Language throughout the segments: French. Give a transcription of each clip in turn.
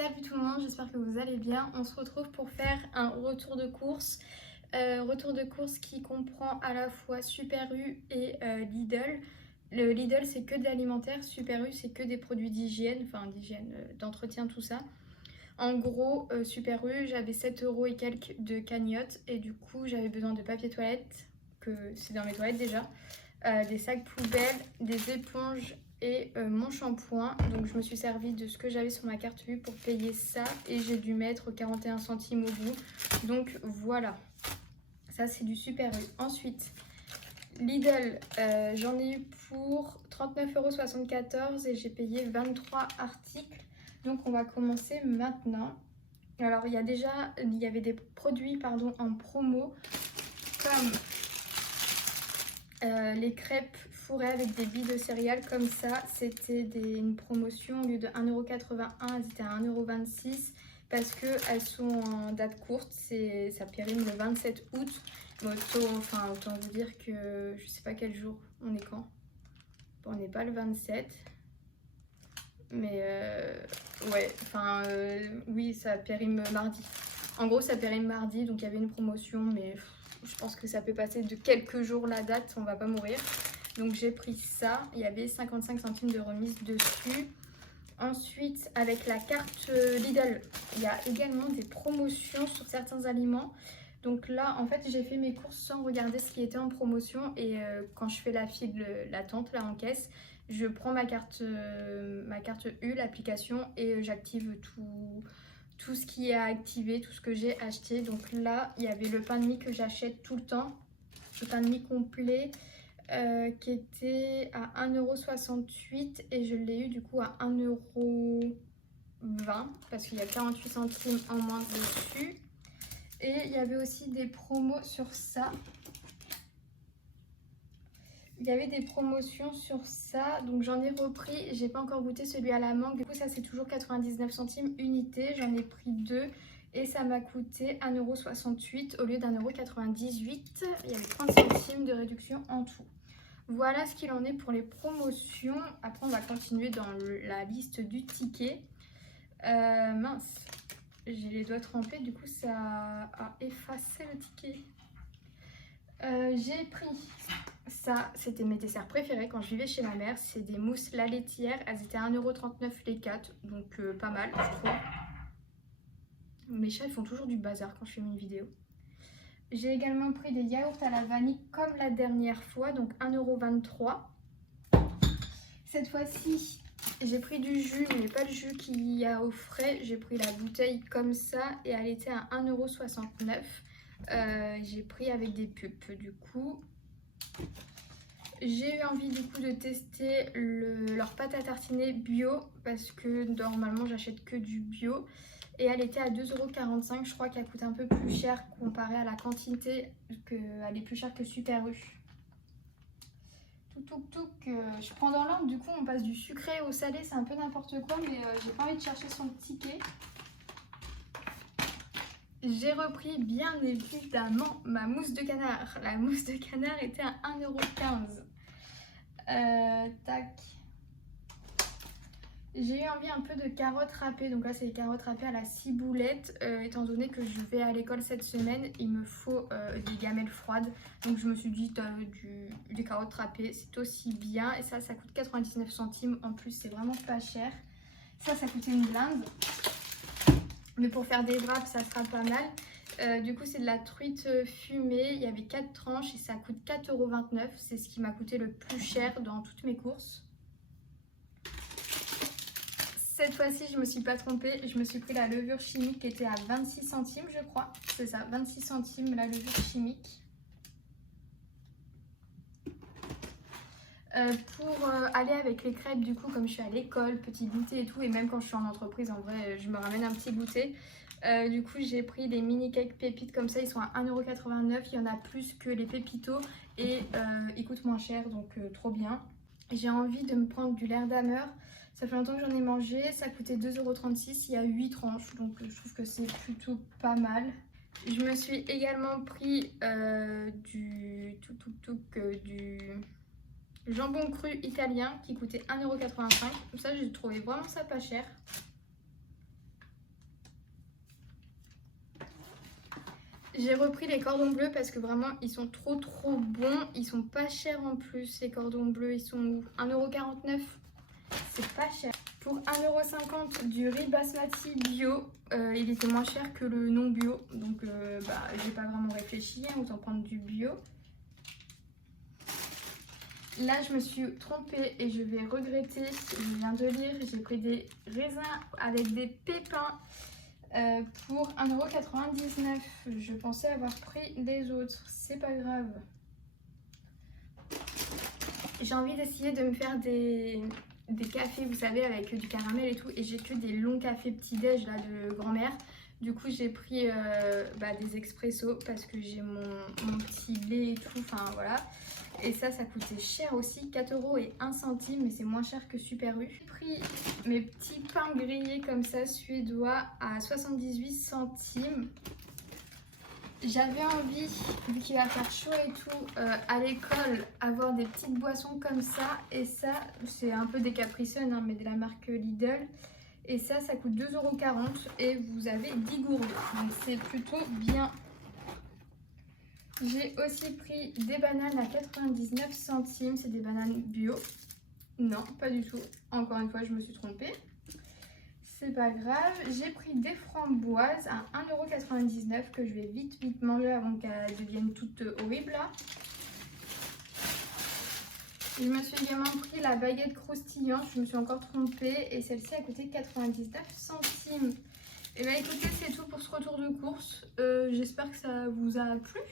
Salut tout le monde, j'espère que vous allez bien. On se retrouve pour faire un retour de course. Retour de course qui comprend à la fois Super U et Lidl. Le Lidl c'est que de l'alimentaire, Super U c'est que des produits d'hygiène, d'entretien, tout ça. En gros, Super U, j'avais 7 € et quelques de cagnotte et du coup j'avais besoin de papier toilette, que c'est dans mes toilettes déjà, des sacs poubelles, des éponges et mon shampoing. Donc je me suis servi de ce que j'avais sur ma carte U pour payer ça et j'ai dû mettre 41 centimes au bout. Donc voilà, ça c'est du Super U. Ensuite, Lidl, j'en ai eu pour 39,74 € et j'ai payé 23 articles. Donc on va commencer maintenant. Alors il y avait des produits en promo comme les crêpes fourrées avec des billes de céréales comme ça. C'était une promotion, au lieu de 1,81 €, elles étaient à 1,26 € parce qu'elles sont en date courte, ça périme le 27 août. Bon, autant vous dire que je sais pas quel jour on est quand. Bon, on n'est pas le 27. Mais oui, ça périme mardi. En gros, ça périme mardi, donc il y avait une promotion, mais je pense que ça peut passer de quelques jours la date, on va pas mourir. Donc j'ai pris ça, il y avait 55 centimes de remise dessus. Ensuite, avec la carte Lidl, il y a également des promotions sur certains aliments. Donc là, en fait, j'ai fait mes courses sans regarder ce qui était en promotion. Et quand je fais la file d'attente là en caisse, je prends ma carte U, l'application, et j'active tout ce qui est à activer, tout ce que j'ai acheté. Donc là, il y avait le pain de mie que j'achète tout le temps, le pain de mie complet, qui était à 1,68 € et je l'ai eu du coup à 1,20 € parce qu'il y a 48 centimes en moins dessus. Et il y avait aussi des promos sur ça. Il y avait des promotions sur ça, donc j'en ai repris. J'ai pas encore goûté celui à la mangue. Du coup, ça c'est toujours 99 centimes unité. J'en ai pris deux et ça m'a coûté 1,68 € au lieu d'1,98 €. Il y avait 30 centimes de réduction en tout. Voilà ce qu'il en est pour les promotions. Après, on va continuer dans la liste du ticket. Mince, j'ai les doigts trempés, du coup ça a effacé le ticket. J'ai pris ça, c'était mes desserts préférés quand je vivais chez ma mère. C'est des mousses La Laitière, elles étaient à 1,39 € les 4, donc pas mal je trouve. Mes chats ils font toujours du bazar quand je filme une vidéo. J'ai également pris des yaourts à la vanille comme la dernière fois, donc 1,23 €. Cette fois-ci, j'ai pris du jus, mais pas le jus qu'il y a au frais. J'ai pris la bouteille comme ça et elle était à 1,69 €. J'ai pris avec des pulpes du coup. J'ai eu envie du coup de tester leur pâte à tartiner bio parce que normalement j'achète que du bio. Et elle était à 2,45 €. Je crois qu'elle coûte un peu plus cher comparée à la quantité, qu'elle est plus chère que Super U. Je prends dans l'ordre, du coup on passe du sucré au salé, c'est un peu n'importe quoi, mais j'ai pas envie de chercher son ticket. J'ai repris bien évidemment ma mousse de canard. La mousse de canard était à 1,15 €. Tac. J'ai eu envie un peu de carottes râpées, donc là c'est les carottes râpées à la ciboulette, étant donné que je vais à l'école cette semaine, il me faut des gamelles froides, donc je me suis dit des carottes râpées, c'est aussi bien, et ça coûte 99 centimes, en plus c'est vraiment pas cher. Ça coûtait une blinde, mais pour faire des wraps ça sera pas mal. Du coup c'est de la truite fumée, il y avait 4 tranches et ça coûte 4,29 €, c'est ce qui m'a coûté le plus cher dans toutes mes courses. Cette fois-ci, je ne me suis pas trompée, je me suis pris la levure chimique qui était à 26 centimes, je crois. C'est ça, 26 centimes la levure chimique. Pour aller avec les crêpes, du coup, comme je suis à l'école, petit goûter et tout, et même quand je suis en entreprise, en vrai, je me ramène un petit goûter. Du coup, j'ai pris des mini cakes pépites comme ça, ils sont à 1,89 €. Il y en a plus que les pépitos et ils coûtent moins cher, donc trop bien. J'ai envie de me prendre du L'Erdammer. Ça fait longtemps que j'en ai mangé, ça coûtait 2,36 €, il y a 8 tranches, donc je trouve que c'est plutôt pas mal. Je me suis également pris du jambon cru italien qui coûtait 1,85 €. Ça, j'ai trouvé vraiment ça pas cher. J'ai repris les cordons bleus parce que vraiment ils sont trop bons. Ils sont pas chers en plus, les cordons bleus. Ils sont 1,49 €. C'est pas cher. Pour 1,50 € du riz basmati bio, il était moins cher que le non bio. Donc j'ai pas vraiment réfléchi, hein, autant prendre du bio. Là, je me suis trompée et je vais regretter. Je viens de lire, j'ai pris des raisins avec des pépins pour 1,99 €. Je pensais avoir pris les autres. C'est pas grave. J'ai envie d'essayer de me faire des cafés, vous savez, avec du caramel et tout. Et j'ai que des longs cafés petit-déj là de grand-mère. Du coup, j'ai pris des expressos parce que j'ai mon petit lait et tout. Enfin, voilà. Et ça coûtait cher aussi, 4,01 €, mais c'est moins cher que Super U. J'ai pris mes petits pains grillés comme ça, suédois, à 78 centimes. J'avais envie, vu qu'il va faire chaud et tout, à l'école, avoir des petites boissons comme ça. Et ça, c'est un peu des Capri-Sun, hein, mais de la marque Lidl. Et ça coûte 2,40 € et vous avez 10 gourdes. Donc c'est plutôt bien. J'ai aussi pris des bananes à 99 centimes. C'est des bananes bio. Non, pas du tout. Encore une fois, je me suis trompée. C'est pas grave. J'ai pris des framboises à 1,99 € que je vais vite manger avant qu'elles deviennent toutes horribles là. Je me suis également pris la baguette croustillante. Je me suis encore trompée et celle-ci a coûté 99 centimes. Et bien écoutez, c'est tout pour ce retour de course. J'espère que ça vous a plu.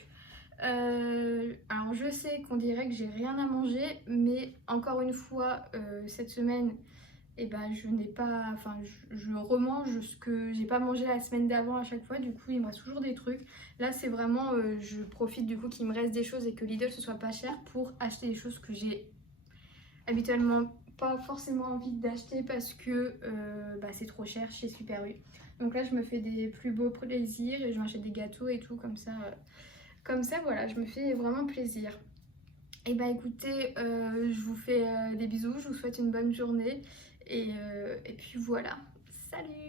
Alors je sais qu'on dirait que j'ai rien à manger, mais encore une fois cette semaine je n'ai pas, je remange ce que j'ai pas mangé la semaine d'avant à chaque fois. Du coup il me reste toujours des trucs. Là c'est vraiment je profite du coup qu'il me reste des choses et que Lidl ce soit pas cher pour acheter des choses que j'ai habituellement pas forcément envie d'acheter parce que c'est trop cher chez Super U. Donc là je me fais des plus beaux plaisirs et je m'achète des gâteaux et tout comme ça. Comme ça, voilà, je me fais vraiment plaisir. Et bah écoutez, je vous fais des bisous, je vous souhaite une bonne journée. Et puis voilà, salut!